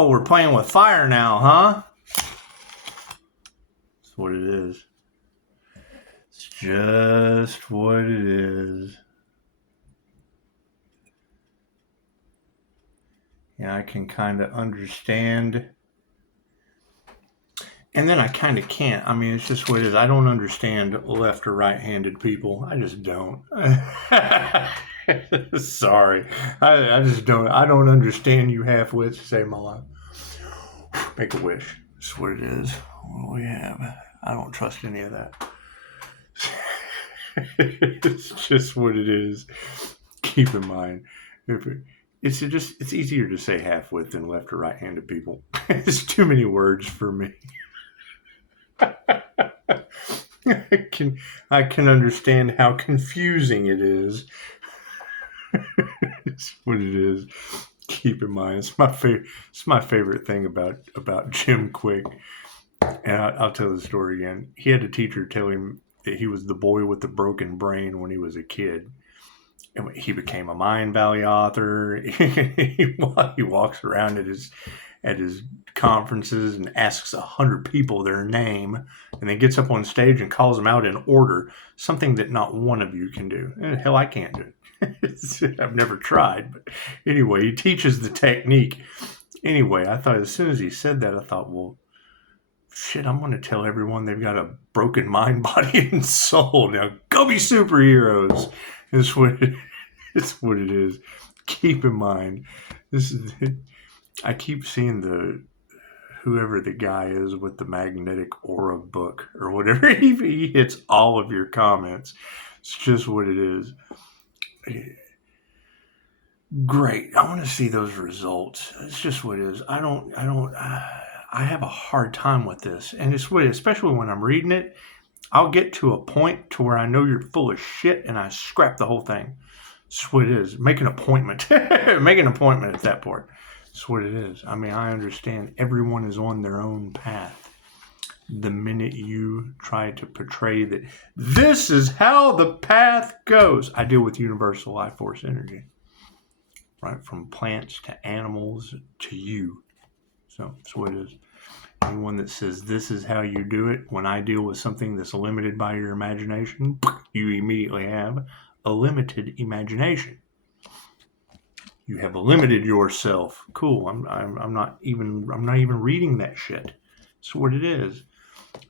Oh, we're playing with fire now, huh? That's what it is. It's just what it is. Yeah, I can kind of understand. And then I kind of can't. I mean, it's just what it is. I don't understand left or right-handed people. I just don't. Sorry. I just don't. I don't understand you half-wits to save my life. Make a wish. That's what it is. What we have. I don't trust any of that. It's just what it is. Keep in mind. It's easier to say half-wit than left or right-handed people. It's too many words for me. I can understand how confusing it is. It's what it is. Keep in mind, it's my favorite thing about Jim Quick. And I'll tell the story again. He had a teacher tell him that he was the boy with the broken brain when he was a kid. And he became a Mind Valley author. He walks around at his conferences and asks 100 people their name, and then gets up on stage and calls them out in order, something that not one of you can do. And hell, I can't do it. I've never tried. But anyway, he teaches the technique. Anyway, I thought as soon as he said that, I thought, well, shit, I'm going to tell everyone they've got a broken mind, body, and soul. Now, go be superheroes. It's what it is. Keep in mind, I keep seeing whoever the guy is with the magnetic aura book or whatever, he hits all of your comments. It's just what it is. Great. I want to see those results. It's just what it is. I have a hard time with this. And it's what it is, especially when I'm reading it. I'll get to a point to where I know you're full of shit and I scrap the whole thing. That's what it is. Make an appointment. Make an appointment at that part. That's what it is. I mean, I understand everyone is on their own path. The minute you try to portray that this is how the path goes. I deal with universal life force energy. Right? From plants to animals to you. So that's what it is. Anyone that says this is how you do it, when I deal with something that's limited by your imagination, you immediately have a limited imagination. You have limited yourself. Cool. I'm not even reading that shit. That's what it is.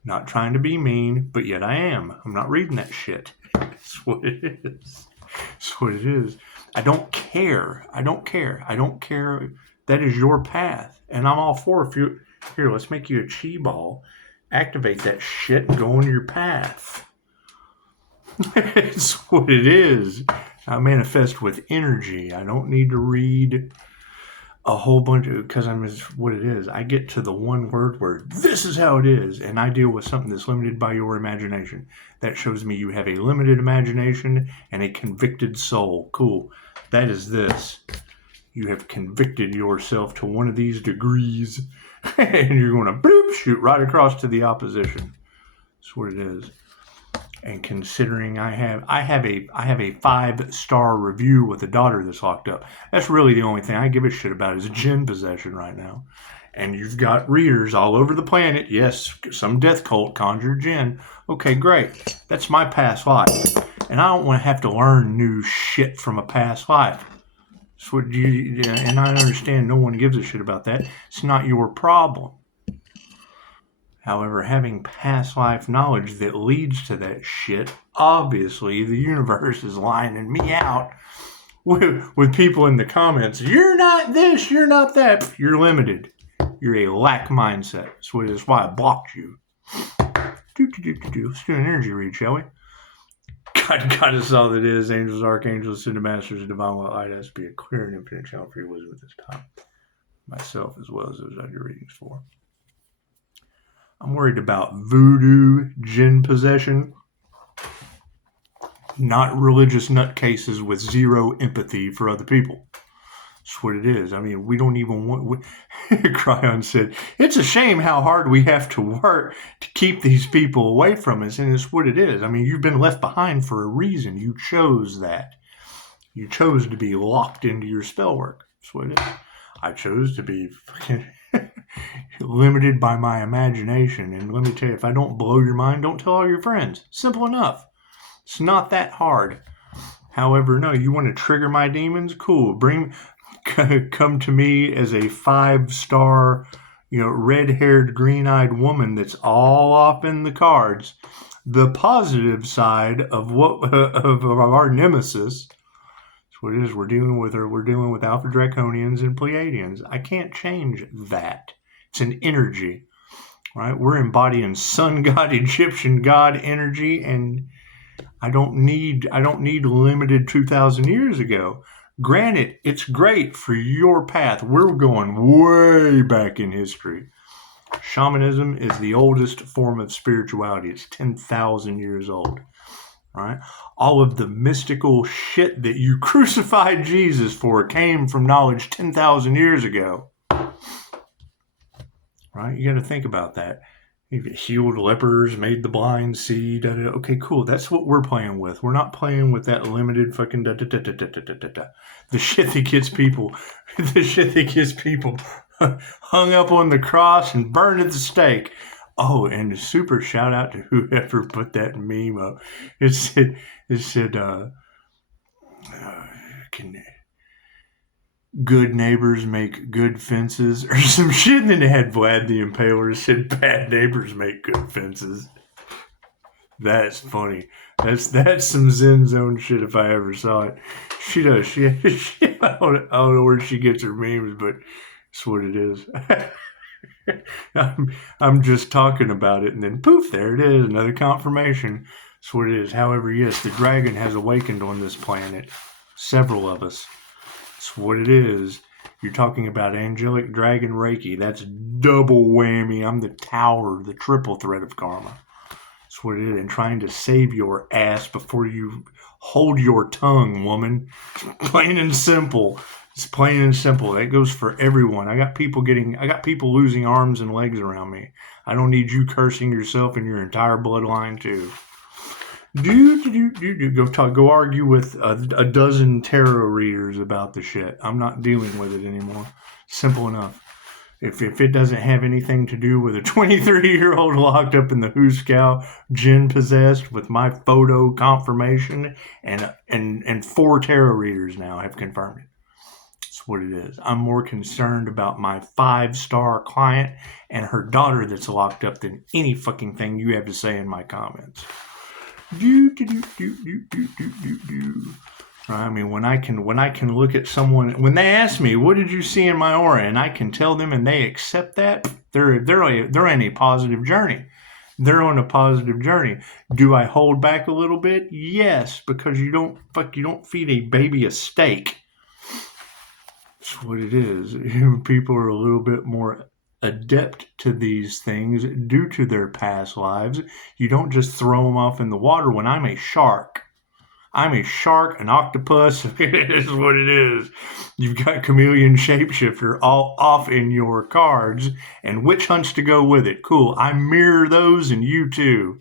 Not trying to be mean, but yet I am. I'm not reading that shit. That's what it is. That's what it is. I don't care. I don't care. That is your path. And I'm all for here, let's make you a chi ball. Activate that shit and go on your path. It's what it is. I manifest with energy. I don't need to read a whole bunch of, because I'm just what it is. I get to the one word where this is how it is, and I deal with something that's limited by your imagination. That shows me you have a limited imagination and a convicted soul. Cool. That is this. You have convicted yourself to one of these degrees, and you're going to bloop, shoot right across to the opposition. That's what it is. And considering I have a 5-star review with a daughter that's locked up. That's really the only thing I give a shit about is jinn possession right now. And you've got readers all over the planet. Yes, some death cult conjured jinn. Okay, great. That's my past life. And I don't want to have to learn new shit from a past life. So and I understand no one gives a shit about that. It's not your problem. However, having past life knowledge that leads to that shit, obviously the universe is lining me out with people in the comments. You're not this, you're not that. You're limited. You're a lack mindset. So that's why I blocked you. Let's do an energy read, shall we? God, Goddess, all that is, angels, archangels, ascended masters, divine light, has to be a clear and infinite channel for your wisdom at this time. Myself as well as those I do readings for. I'm worried about voodoo, jinn possession, not religious nutcases with zero empathy for other people. That's what it is. I mean, we don't even want... Cryon said, it's a shame how hard we have to work to keep these people away from us, and it's what it is. I mean, you've been left behind for a reason. You chose that. You chose to be locked into your spell work. That's what it is. I chose to be fucking limited by my imagination. And let me tell you, if I don't blow your mind, don't tell all your friends. Simple enough. It's not that hard. However, no, you want to trigger my demons? Cool. Come to me as a 5-star, red-haired, green-eyed woman that's all off in the cards. The positive side of of our nemesis. That's what it is. We're dealing with Alpha Draconians and Pleiadians. I can't change that. It's an energy, right? We're embodying sun god, Egyptian god energy, and I don't need limited 2,000 years ago. Granted, it's great for your path. We're going way back in history. Shamanism is the oldest form of spirituality. It's 10,000 years old, right? All of the mystical shit that you crucified Jesus for came from knowledge 10,000 years ago, right? You got to think about that. You've healed lepers, made the blind see. Okay, cool. That's what we're playing with. We're not playing with that limited fucking the shit that gets people, hung up on the cross and burned at the stake. Oh, and a super shout out to whoever put that meme up. It said, good neighbors make good fences or some shit. And then they had Vlad the Impaler said bad neighbors make good fences. That's funny. That's some Zen Zone shit if I ever saw it. She does. I don't know where she gets her memes, but it's what it is. I'm just talking about it, and then poof, there it is, another confirmation. That's what it is. However, yes, the dragon has awakened on this planet. Several of us. That's what it is. You're talking about angelic dragon Reiki. That's double whammy. I'm the tower, the triple threat of karma. That's what it is. And trying to save your ass before you hold your tongue, woman. Plain and simple. It's plain and simple. That goes for everyone. I got people losing arms and legs around me. I don't need you cursing yourself and your entire bloodline too. Go argue with a dozen tarot readers about the shit. I'm not dealing with it anymore. Simple enough. If it doesn't have anything to do with a 23-year-old locked up in the Hooskow, jinn possessed with my photo confirmation, and 4 tarot readers now have confirmed it. That's what it is. I'm more concerned about my 5-star client and her daughter that's locked up than any fucking thing you have to say in my comments. I mean, when I can look at someone, when they ask me, what did you see in my aura? And I can tell them and they accept that, they're in a positive journey. They're on a positive journey. Do I hold back a little bit? Yes, because you don't feed a baby a steak. That's what it is. People are a little bit more adept to these things due to their past lives. You don't just throw them off in the water. When I'm a shark, an octopus. It is what it is. You've got chameleon shapeshifter all off in your cards, and witch hunts to go with it. Cool. I mirror those, and you too.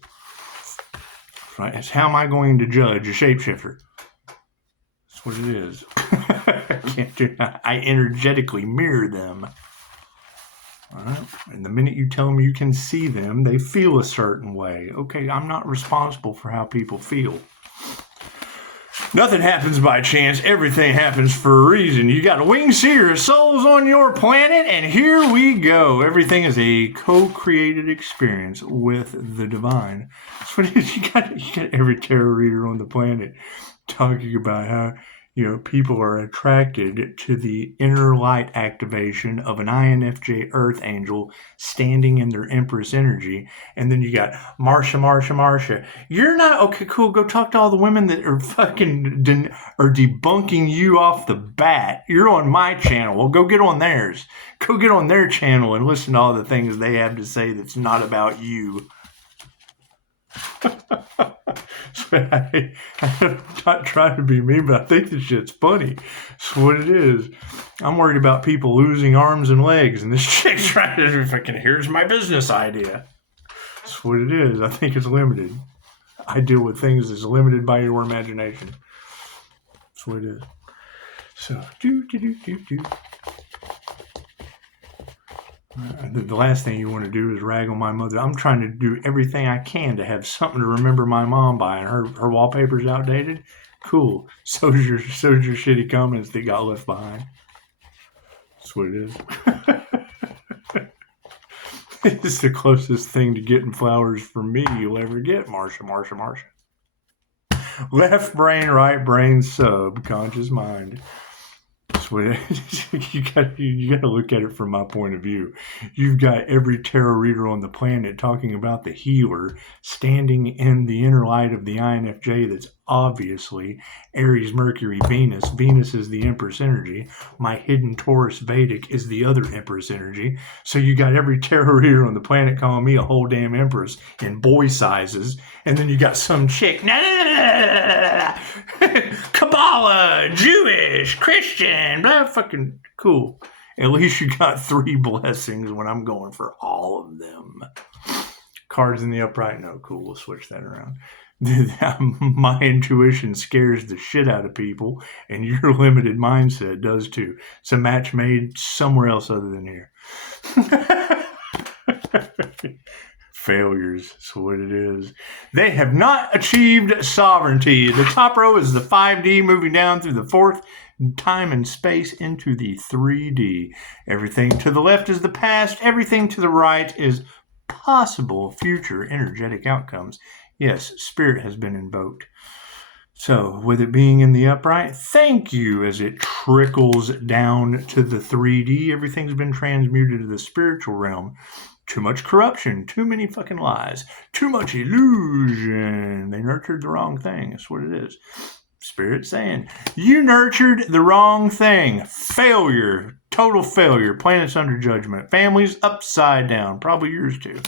Right? That's how am I going to judge a shapeshifter? That's what it is. I can't do that. I energetically mirror them. All right? And the minute you tell them you can see them, they feel a certain way. Okay, I'm not responsible for how people feel. Nothing happens by chance. Everything happens for a reason. You got a winged seer of souls on your planet, and here we go. Everything is a co-created experience with the divine. That's what it is. You got every tarot reader on the planet talking about how people are attracted to the inner light activation of an INFJ Earth angel standing in their Empress energy. And then you got Marsha. You're not, okay, cool, go talk to all the women that are fucking are debunking you off the bat. You're on my channel. Well, go get on theirs. Go get on their channel and listen to all the things they have to say that's not about you. I'm not trying to be mean, but I think this shit's funny. It's what it is. I'm worried about people losing arms and legs, and this chick's trying to fucking, here's my business idea. That's what it is. I think it's limited. I deal with things that's limited by your imagination. That's what it is. So, The last thing you want to do is rag on my mother. I'm trying to do everything I can to have something to remember my mom by, and her wallpaper's outdated. Cool. So's your shitty comments that got left behind. That's what it is. It's the closest thing to getting flowers from me you'll ever get, Marsha. Left brain, right brain, subconscious mind. You got to look at it from my point of view. You've got every tarot reader on the planet talking about the healer standing in the inner light of the INFJ that's obviously Aries, Mercury, Venus. Venus is the Empress energy. My hidden Taurus Vedic is the other Empress energy. So you got every tarot reader on the planet calling me a whole damn Empress in boy sizes. And then you got some chick, Kabbalah, Jewish, Christian, blah, fucking cool. At least you got 3 blessings when I'm going for all of them. Cards in the upright, no, cool, we'll switch that around. My intuition scares the shit out of people, and your limited mindset does too. It's a match made somewhere else other than here. Failures, that's what it is. They have not achieved sovereignty. The top row is the 5D moving down through the 4th time and space into the 3D. Everything to the left is the past. Everything to the right is possible future energetic outcomes. Yes, spirit has been invoked. So, with it being in the upright, thank you as it trickles down to the 3D. Everything's been transmuted to the spiritual realm. Too much corruption, too many fucking lies, too much illusion. They nurtured the wrong thing. That's what it is. Spirit saying, you nurtured the wrong thing. Failure, total failure. Planets under judgment. Families upside down. Probably yours too.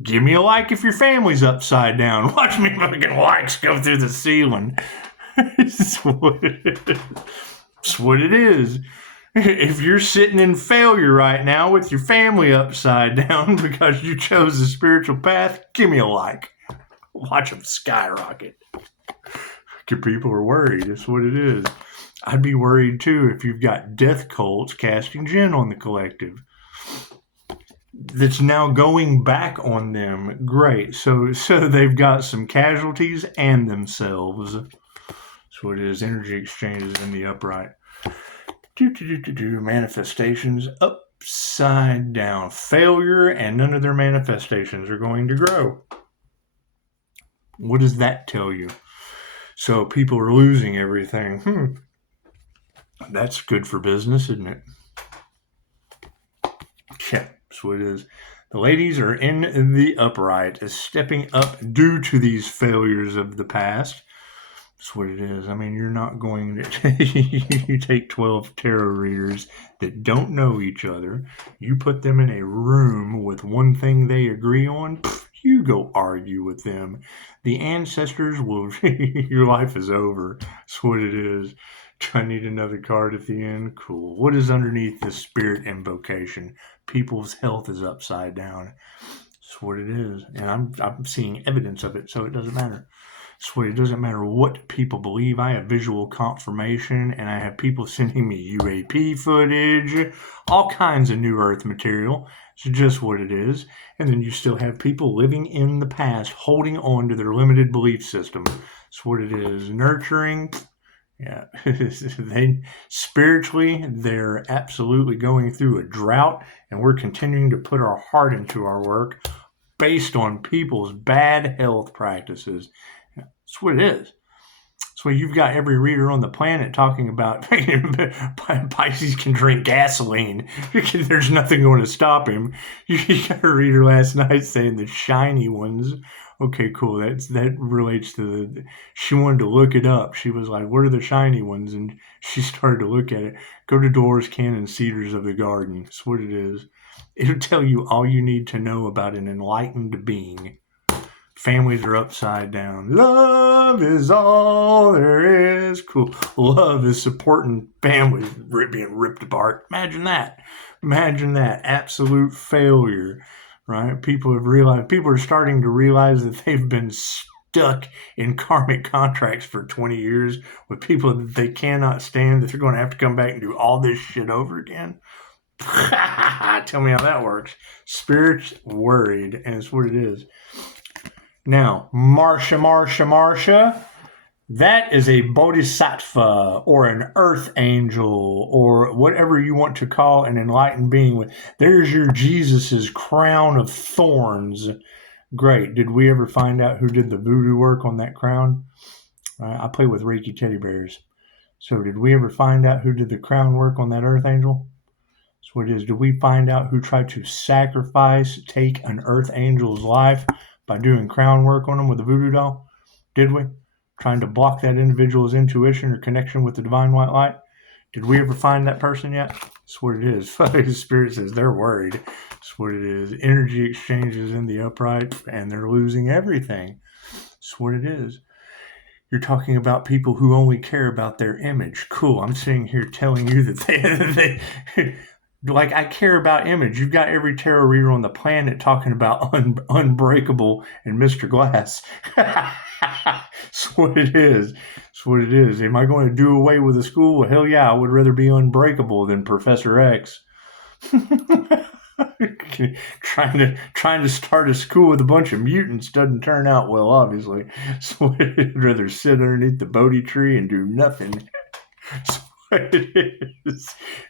Give me a like if your family's upside down. Watch me fucking likes go through the ceiling. That's what it is. If you're sitting in failure right now with your family upside down because you chose the spiritual path, give me a like. Watch them skyrocket. People are worried. That's what it is. I'd be worried too if you've got death cults casting gin on the collective. That's now going back on them. Great. So they've got some casualties and themselves. That's what it is. Energy exchanges in the upright. Manifestations upside down. Failure, and none of their manifestations are going to grow. What does that tell you? So people are losing everything. That's good for business, isn't it? Yeah, that's what it is. The ladies are in the upright, is stepping up due to these failures of the past. That's what it is. I mean, you're not going to... You take 12 tarot readers that don't know each other. You put them in a room with one thing they agree on. You go argue with them. The ancestors will... Your life is over. That's what it is. Do I need another card at the end? Cool. What is underneath the spirit invocation? People's health is upside down. That's what it is. And I'm seeing evidence of it, so it doesn't matter. So it doesn't matter what people believe. I have visual confirmation, and I have people sending me UAP footage, all kinds of new earth material. It's just what it is. And then you still have people living in the past, holding on to their limited belief system. That's what it is. Nurturing. Yeah. Spiritually, they're absolutely going through a drought, and we're continuing to put our heart into our work based on people's bad health practices. That's what it is. So you've got every reader on the planet talking about Pisces can drink gasoline. There's nothing going to stop him. You got a reader last night saying the shiny ones. Okay, cool. That relates to she wanted to look it up. She was like, what are the shiny ones? And she started to look at it. Go to Doors, Cannon, Cedars of the Garden. That's what it is. It'll tell you all you need to know about an enlightened being. Families are upside down. Love is all there is. Cool. Love is supporting families being ripped apart. Imagine that. Imagine that. Absolute failure, right? People are starting to realize that they've been stuck in karmic contracts for 20 years with people that they cannot stand, that they're going to have to come back and do all this shit over again. Tell me how that works. Spirit's worried, and it's what it is. Now, Marsha. That is a bodhisattva or an earth angel or whatever you want to call an enlightened being. There's your Jesus's crown of thorns. Great. Did we ever find out who did the voodoo work on that crown? I play with Reiki teddy bears. So did we ever find out who did the crown work on that earth angel? That's what it is. Did we find out who tried to take an earth angel's life by doing crown work on them with a voodoo doll? Did we? Trying to block that individual's intuition or connection with the divine white light? Did we ever find that person yet? That's what it is. The Spirit says they're worried. That's what it is. Energy exchanges in the upright, and they're losing everything. That's what it is. You're talking about people who only care about their image. Cool. I'm sitting here telling you that they like, I care about image. You've got every tarot reader on the planet talking about Unbreakable and Mr. Glass. That's what it is. That's what it is. Am I going to do away with the school? Well, hell yeah, I would rather be Unbreakable than Professor X. Trying to start a school with a bunch of mutants doesn't turn out well, obviously. So I'd rather sit underneath the Bodhi tree and do nothing. So it is.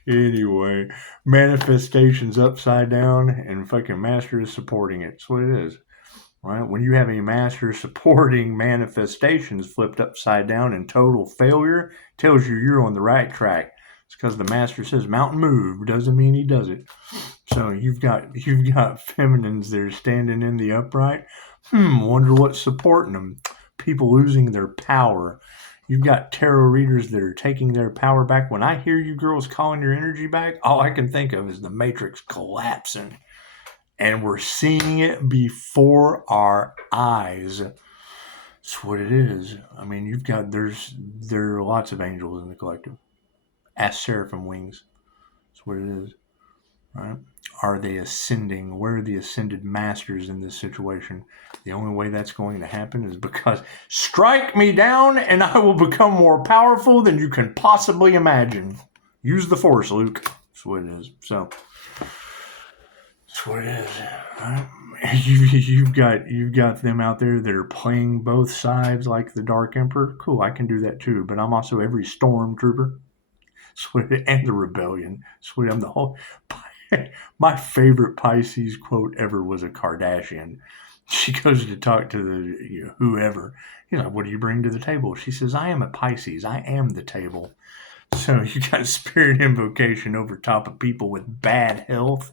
Anyway, manifestations upside down and fucking master is supporting it. That's what it is. Right? When you have a master supporting manifestations flipped upside down in total failure, tells you you're on the right track. It's because the master says mountain move, doesn't mean he does it. So you've got feminines that are standing in the upright. Wonder what's supporting them. People losing their power. You've got tarot readers that are taking their power back. When I hear you girls calling your energy back, all I can think of is the Matrix collapsing. And we're seeing it before our eyes. That's what it is. I mean, there are lots of angels in the collective. Ask Seraphim wings. That's what it is. Right? Are they ascending? Where are the ascended masters in this situation? The only way that's going to happen is because strike me down and I will become more powerful than you can possibly imagine. Use the force, Luke. That's what it is. So that's what it is. Right? You've got them out there that are playing both sides like the Dark Emperor. Cool, I can do that too. But I'm also every stormtrooper. And the rebellion. I'm the whole. My favorite Pisces quote ever was a Kardashian. She goes to talk to whoever. He's like, "What do you bring to the table?" She says, "I am a Pisces. I am the table." So you got spirit invocation over top of people with bad health.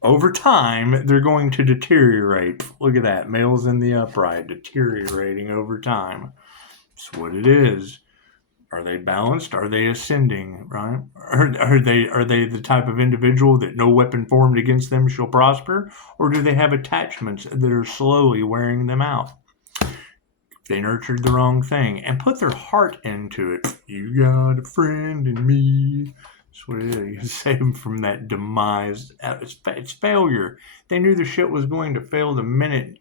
Over time, they're going to deteriorate. Look at that. Males in the upright deteriorating over time. That's what it is. Are they balanced? Are they ascending? Right? Are they the type of individual that no weapon formed against them shall prosper? Or do they have attachments that are slowly wearing them out? They nurtured the wrong thing and put their heart into it. You got a friend in me. That's what it is. You save them from that demise. It's failure. They knew the shit was going to fail the minute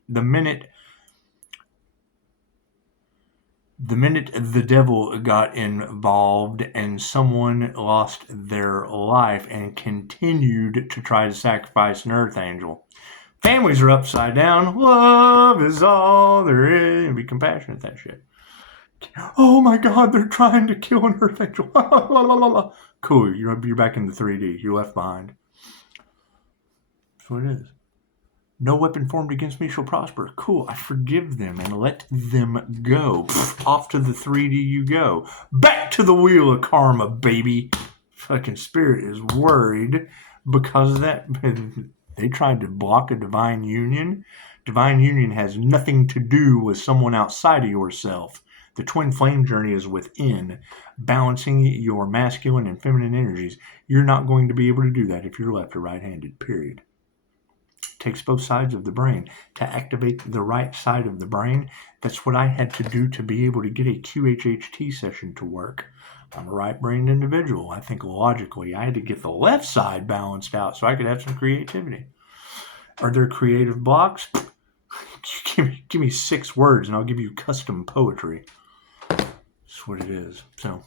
the devil got involved and someone lost their life and continued to try to sacrifice an earth angel. Families are upside down. Love is all there is. And be compassionate, that shit. Oh my God, they're trying to kill an earth angel. Cool, you're back in the 3D. You're left behind. That's what it is. No weapon formed against me shall prosper. Cool, I forgive them and let them go. Off to the 3D you go. Back to the wheel of karma, baby. Fucking spirit is worried because of that. They tried to block a divine union. Divine union has nothing to do with someone outside of yourself. The twin flame journey is within, balancing your masculine and feminine energies. You're not going to be able to do that if you're left or right-handed, period. Takes both sides of the brain to activate the right side of the brain. That's what I had to do to be able to get a QHHT session to work. I'm a right-brained individual. I think logically. I had to get the left side balanced out so I could have some creativity. Are there creative blocks? Give me 6 words and I'll give you custom poetry. That's what it is. So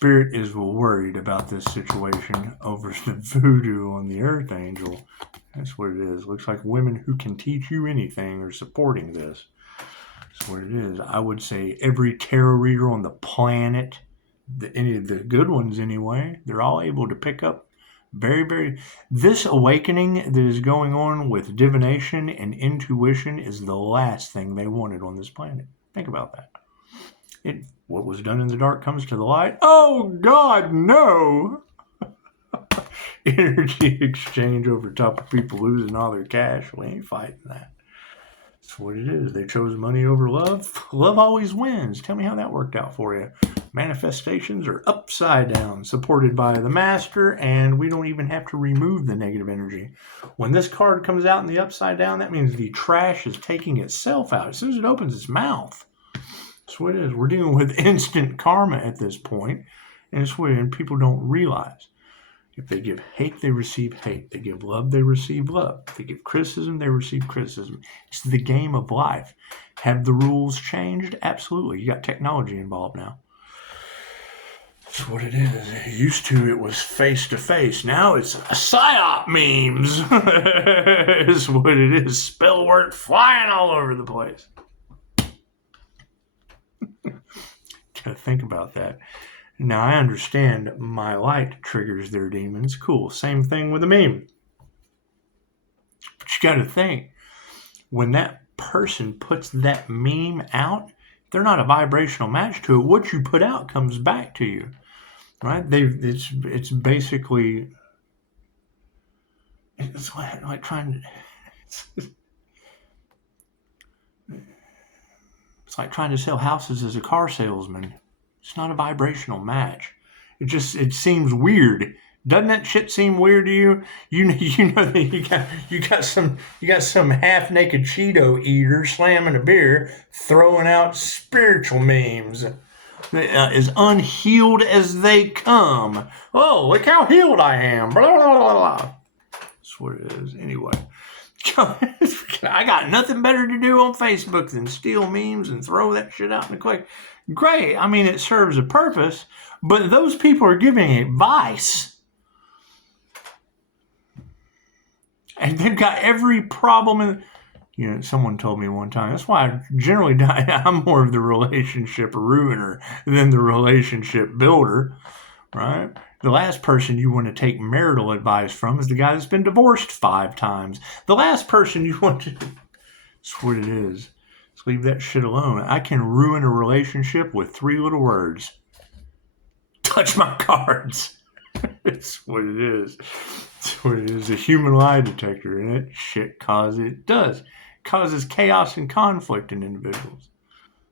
Spirit is worried about this situation over the voodoo on the Earth Angel. That's what it is. Looks like women who can teach you anything are supporting this. That's what it is. I would say every tarot reader on the planet, any of the good ones anyway, they're all able to pick up this awakening that is going on with divination and intuition is the last thing they wanted on this planet. Think about that. What was done in the dark comes to the light. Oh, God, no! Energy exchange over top of people losing all their cash. We ain't fighting that. That's what it is. They chose money over love. Love always wins. Tell me how that worked out for you. Manifestations are upside down, supported by the master, and we don't even have to remove the negative energy. When this card comes out in the upside down, that means the trash is taking itself out as soon as it opens its mouth. That's what it is. We're dealing with instant karma at this point, and it's what people don't realize. If they give hate, they receive hate. They give love, they receive love. If they give criticism, they receive criticism. It's the game of life. Have the rules changed? Absolutely. You got technology involved now. That's what it is. Used to, it was face-to-face. Now it's psyop memes. It's what it is. Spell word flying all over the place. Gotta think about that. Now, I understand my light triggers their demons. Cool. Same thing with a meme. But you got to think, when that person puts that meme out, they're not a vibrational match to it. What you put out comes back to you, right? It's basically, it's like trying to, it's like trying to sell houses as a car salesman. It's not a vibrational match. It seems weird. Doesn't that shit seem weird to you? You know that you got some half naked Cheeto eater slamming a beer, throwing out spiritual memes, as unhealed as they come. Oh, look how healed I am. Blah blah blah blah. That's what it is. Anyway, I got nothing better to do on Facebook than steal memes and throw that shit out in the click. Great. I mean, it serves a purpose, but those people are giving advice. And they've got every problem. Someone told me one time, that's why I'm more of the relationship ruiner than the relationship builder, right? The last person you want to take marital advice from is the guy that's been divorced 5 times. The last person you want to... That's what it is. Leave that shit alone. I can ruin a relationship with 3 little words. Touch my cards. It's what it is. It's what it is. A human lie detector, and it shit causes chaos and conflict in individuals.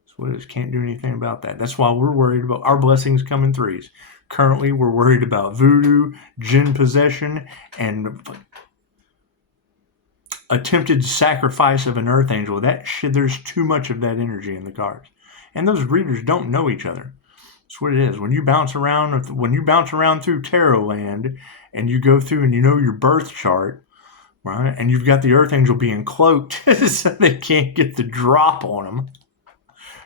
That's what it is. Can't do anything about that. That's why we're worried about our blessings come in 3s. Currently, we're worried about voodoo, jinn possession, and attempted sacrifice of an earth angel. That shit, there's too much of that energy in the cards, and those readers don't know each other. That's what it is. When you bounce around through tarot land, and you go through and you know your birth chart, right? And you've got the earth angel being cloaked, so they can't get the drop on them.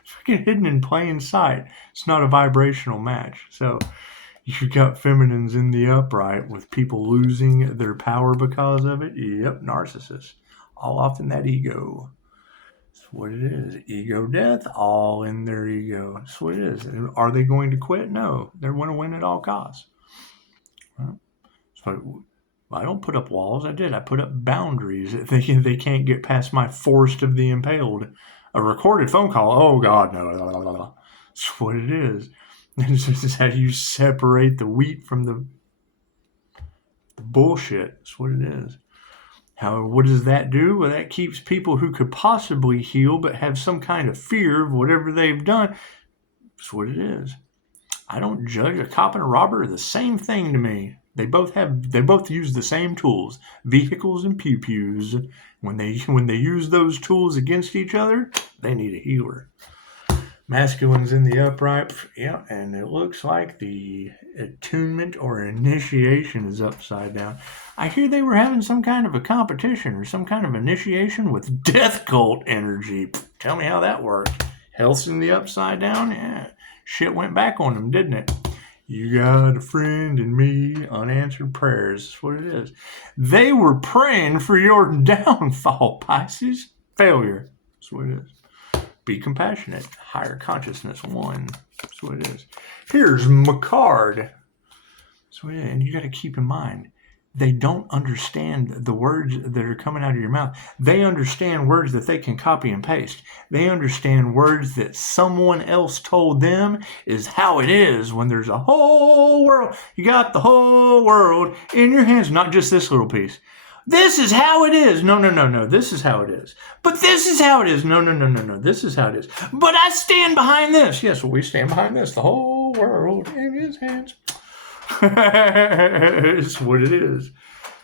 It's fucking hidden in plain sight. It's not a vibrational match. So you've got feminines in the upright with people losing their power because of it. Yep, narcissists. All off in that ego. That's what it is. Ego death, all in their ego. That's what it is. And are they going to quit? No. They want to win at all costs. Right? So I don't put up walls. I put up boundaries. They can't get past my forest of the impaled. A recorded phone call. Oh, God, no. That's what it is. This is how you separate the wheat from the bullshit. That's what it is. However, what does that do? Well, that keeps people who could possibly heal but have some kind of fear of whatever they've done. That's what it is. I don't judge. A cop and a robber are the same thing to me. They both use the same tools, vehicles and pew-pews. When they use those tools against each other, they need a healer. Masculine's in the upright, yeah, and it looks like the attunement or initiation is upside down. I hear they were having some kind of a competition or some kind of initiation with death cult energy. Tell me how that worked. Health's in the upside down? Yeah, shit went back on them, didn't it? You got a friend in me, unanswered prayers. That's what it is. They were praying for your downfall, Pisces. Failure. That's what it is. Be compassionate. Higher consciousness, 1. That's what it is. Here's Macard. That's what it is. And you got to keep in mind, they don't understand the words that are coming out of your mouth. They understand words that they can copy and paste. They understand words that someone else told them is how it is when there's a whole world. You got the whole world in your hands, not just this little piece. This is how it is. No. This is how it is. But this is how it is. No. This is how it is. But I stand behind this. Yes, well, we stand behind this. The whole world in his hands. It's what it is.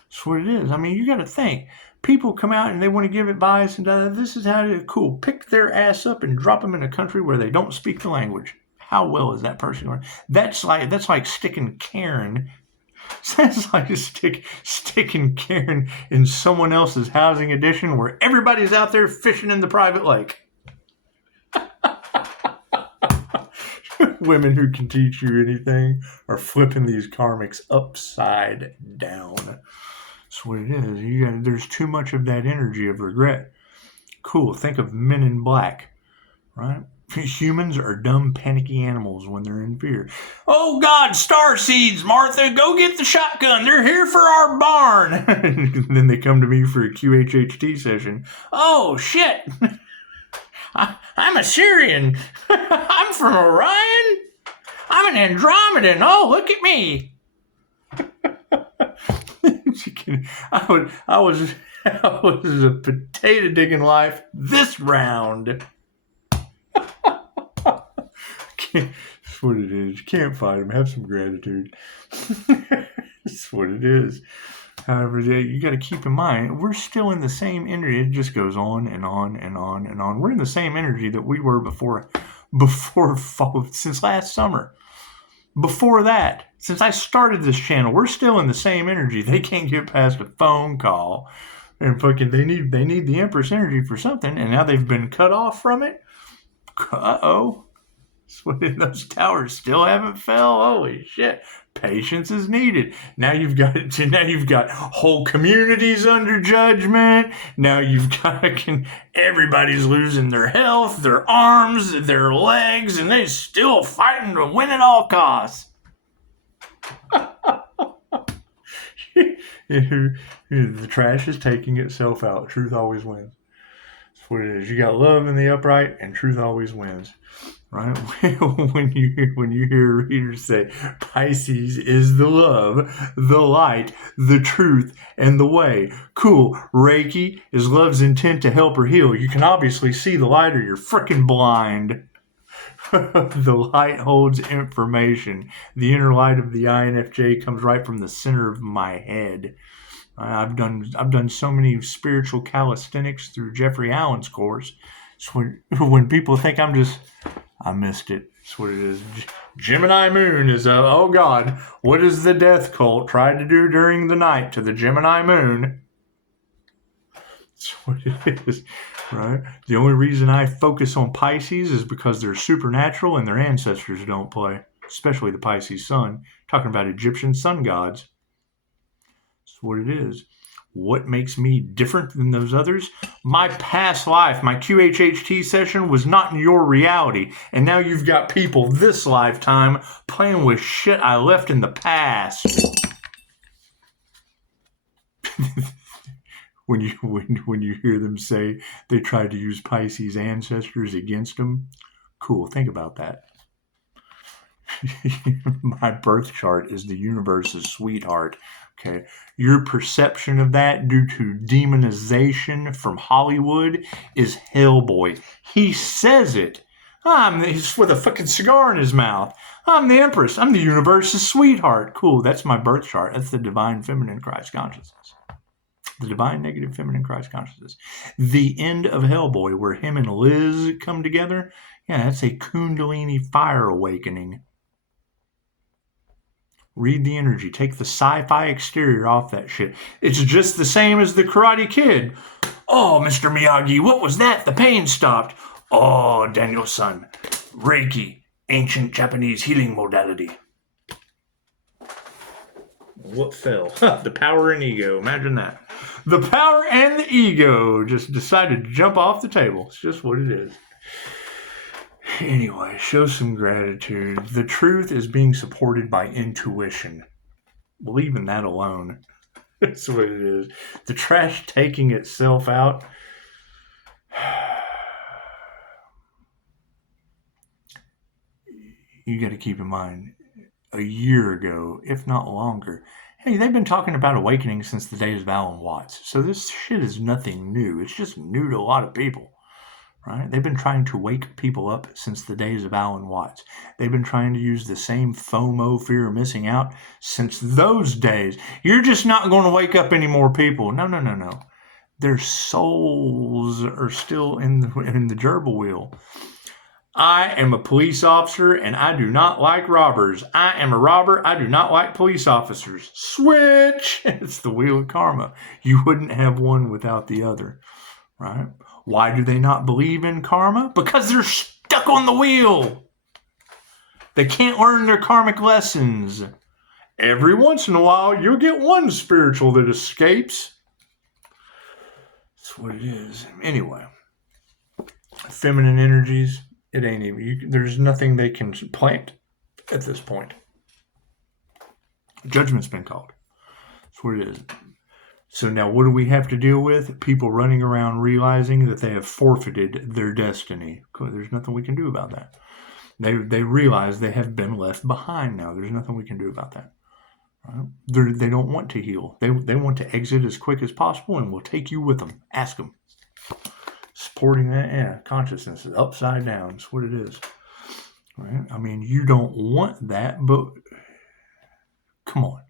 It's what it is. I mean, you got to think. People come out and they want to give advice and this is how it is. Cool. Pick their ass up and drop them in a country where they don't speak the language. How well is that person learned? That's like sticking Karen. That's like sticking Karen in someone else's housing addition where everybody's out there fishing in the private lake. Women who can teach you anything are flipping these karmics upside down. That's what it is. There's too much of that energy of regret. Cool. Think of Men in Black, right? Humans are dumb, panicky animals when they're in fear. Oh, God, star seeds, Martha, go get the shotgun. They're here for our barn. And then they come to me for a QHHT session. Oh, shit. I'm a Syrian. I'm from Orion. I'm an Andromedan. Oh, look at me. I was a potato digging life this round. That's what it is. You can't fight them. Have some gratitude. That's what it is. However, you got to keep in mind, we're still in the same energy. It just goes on and on and on and on. We're in the same energy that we were before fall, since last summer. Before that, since I started this channel, we're still in the same energy. They can't get past a phone call. And fucking, they need the Empress energy for something, and now they've been cut off from it. Uh-oh. Those towers still haven't fell. Holy shit. Patience is needed. Now you've got whole communities under judgment. Now you've got everybody's losing their health, their arms, their legs, and they're still fighting to win at all costs. The trash is taking itself out. Truth always wins. That's what it is. You got love in the upright, and truth always wins. Right? When you hear readers say Pisces is the love, the light, the truth, and the way. Cool. Reiki is love's intent to help or heal. You can obviously see the light or you're freaking blind. The light holds information. The inner light of the INFJ comes right from the center of my head. I've done so many spiritual calisthenics through Jeffrey Allen's course. So when people think I missed it. That's what it is. Gemini moon is oh God, what does the death cult try to do during the night to the Gemini moon? That's what it is, right? The only reason I focus on Pisces is because they're supernatural and their ancestors don't play, especially the Pisces sun. Talking about Egyptian sun gods. That's what it is. What makes me different than those others? My past life, my QHHT session was not in your reality. And now you've got people this lifetime playing with shit I left in the past. When you hear them say they tried to use Pisces ancestors against them, cool, think about that. My birth chart is the universe's sweetheart. Okay, your perception of that due to demonization from Hollywood is Hellboy. He says it. He's with a fucking cigar in his mouth. I'm the Empress. I'm the universe's sweetheart. Cool, that's my birth chart. That's the divine feminine Christ consciousness. The divine negative feminine Christ consciousness. The end of Hellboy, where him and Liz come together. Yeah, that's a Kundalini fire awakening. Read the energy. Take the sci-fi exterior off that shit. It's just the same as the Karate Kid. Oh, Mr. Miyagi, what was that? The pain stopped. Oh, Daniel-san. Reiki, ancient Japanese healing modality. What fell? The power and ego. Imagine that. The power and the ego just decided to jump off the table. It's just what it is. Anyway, show some gratitude. The truth is being supported by intuition. Believe in that alone. That's what it is. The trash taking itself out. You got to keep in mind, a year ago, if not longer, hey, they've been talking about awakening since the days of Alan Watts. So this shit is nothing new. It's just new to a lot of people. Right? They've been trying to wake people up since the days of Alan Watts. They've been trying to use the same FOMO, fear of missing out, since those days. You're just not going to wake up any more people. No. Their souls are still in the gerbil wheel. I am a police officer and I do not like robbers. I am a robber. I do not like police officers. Switch! It's the wheel of karma. You wouldn't have one without the other. Right? Why do they not believe in karma? Because they're stuck on the wheel. They can't learn their karmic lessons. Every once in a while, you'll get one spiritual that escapes. That's what it is. Anyway, feminine energies, it ain't even. There's nothing they can plant at this point. Judgment's been called. That's what it is. So now what do we have to deal with? People running around realizing that they have forfeited their destiny. There's nothing we can do about that. They realize they have been left behind now. There's nothing we can do about that. Right? They don't want to heal. They want to exit as quick as possible, and we'll take you with them. Ask them. Supporting that, consciousness is upside down. That's what it is. Right? I mean, you don't want that, but come on.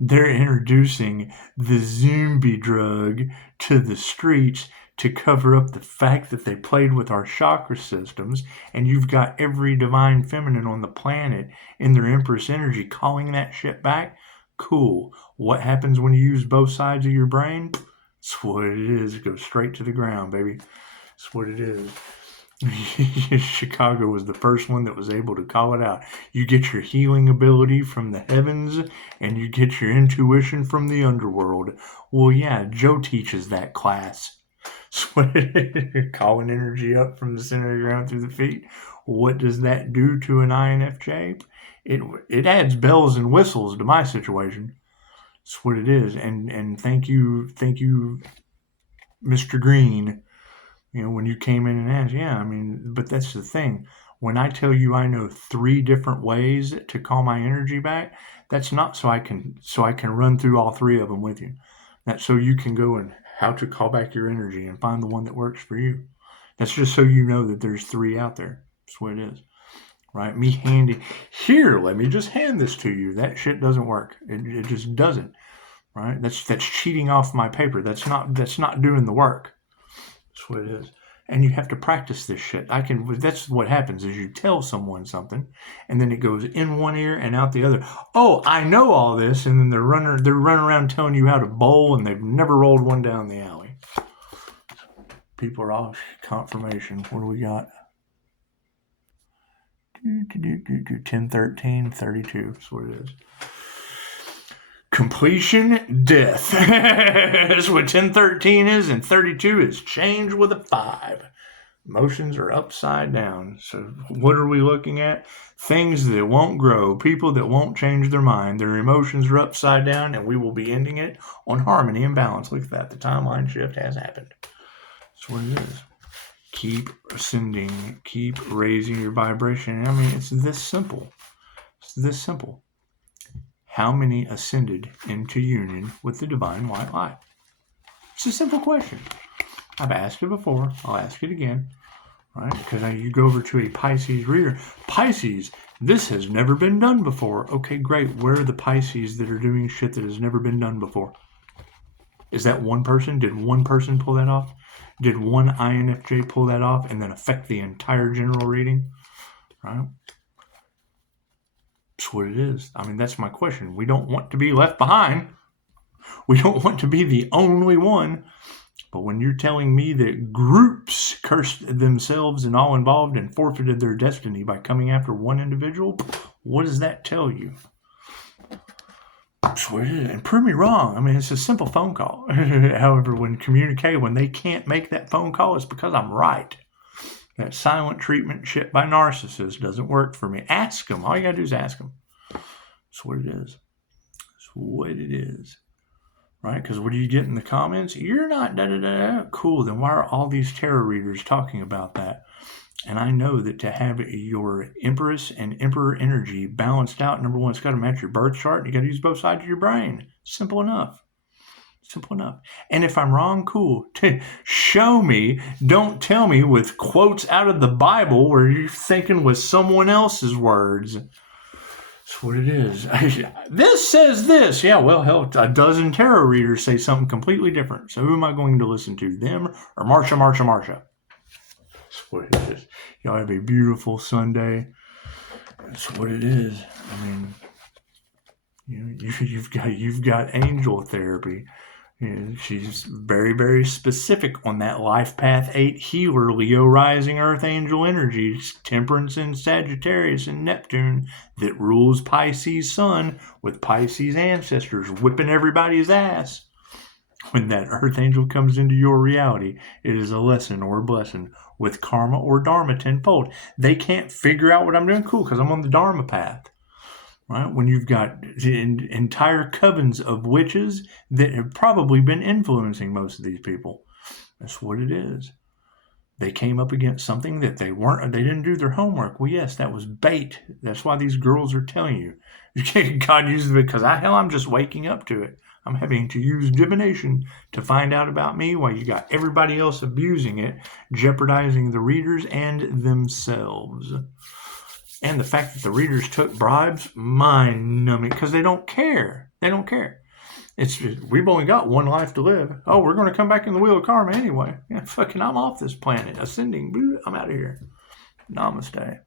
They're introducing the zombie drug to the streets to cover up the fact that they played with our chakra systems, and you've got every divine feminine on the planet in their Empress energy calling that shit back. Cool. What happens when you use both sides of your brain? That's what it is. It goes straight to the ground, baby. That's what it is. Chicago was the first one that was able to call it out. You get your healing ability from the heavens, and you get your intuition from the underworld. Well, yeah, Joe teaches that class. Calling energy up from the center of the ground through the feet. What does that do to an INFJ? It adds bells and whistles to my situation. That's what it is. And thank you, Mr. Green. You know, when you came in and asked, but that's the thing. When I tell you I know 3 different ways to call my energy back, that's not so I can run through all 3 of them with you. That's so you can go and how to call back your energy and find the one that works for you. That's just so you know that there's 3 out there. That's what it is. Right? Me handing, here, let me just hand this to you. That shit doesn't work. It just doesn't. Right? That's cheating off my paper. That's not doing the work. That's what it is. And you have to practice this shit. That's what happens is you tell someone something and then it goes in one ear and out the other. Oh, I know all this. And then they're running around telling you how to bowl and they've never rolled one down the alley. People are all confirmation. What do we got? 10, 13, 32. That's what it is. Completion, death. That's what 1013 is, and 32 is change with a 5. Emotions are upside down. So what are we looking at? Things that won't grow, people that won't change their mind. Their emotions are upside down, and we will be ending it on harmony and balance. Look at that. The timeline shift has happened. That's what it is. Keep ascending. Keep raising your vibration. I mean, it's this simple. How many ascended into union with the divine white light? It's a simple question. I've asked it before. I'll ask it again. Right? Because you go over to a Pisces reader. Pisces, this has never been done before. Okay, great. Where are the Pisces that are doing shit that has never been done before? Is that one person? Did one person pull that off? Did one INFJ pull that off and then affect the entire general reading? Right? That's what it is. I mean, that's my question. We don't want to be left behind. We don't want to be the only one. But when you're telling me that groups cursed themselves and all involved and forfeited their destiny by coming after one individual, what does that tell you? And prove me wrong. I mean, it's a simple phone call. However, when they can't make that phone call, it's because I'm right. That silent treatment shit by narcissists doesn't work for me. Ask them. All you got to do is ask them. That's what it is. That's what it is. Right? Because what do you get in the comments? You're not da-da-da. Cool. Then why are all these tarot readers talking about that? And I know that to have your Empress and Emperor energy balanced out, number one, it's got to match your birth chart, and you got to use both sides of your brain. Simple enough. Simple enough. And if I'm wrong, cool. Show me. Don't tell me with quotes out of the Bible where you're thinking with someone else's words. That's what it is. This says this. Yeah, well, hell, a dozen tarot readers say something completely different. So who am I going to listen to? Them or Marsha? That's what it is. Y'all have a beautiful Sunday. That's what it is. I mean, you've got angel therapy. She's very, very specific on that Life Path 8 healer, Leo rising Earth angel energy, Temperance in Sagittarius and Neptune that rules Pisces sun with Pisces ancestors whipping everybody's ass. When that Earth angel comes into your reality, it is a lesson or a blessing with karma or dharma tenfold. They can't figure out what I'm doing. Cool, because I'm on the dharma path. Right? When you've got entire covens of witches that have probably been influencing most of these people. That's what it is. They came up against something that they didn't do their homework. Well, yes, that was bait. That's why these girls are telling you. God uses it because I'm just waking up to it. I'm having to use divination to find out about me while you got everybody else abusing it, jeopardizing the readers and themselves. And the fact that the readers took bribes, mind-numbing, because they don't care. They don't care. We've only got one life to live. Oh, we're going to come back in the wheel of karma anyway. Yeah, fucking, I'm off this planet. Ascending. I'm out of here. Namaste.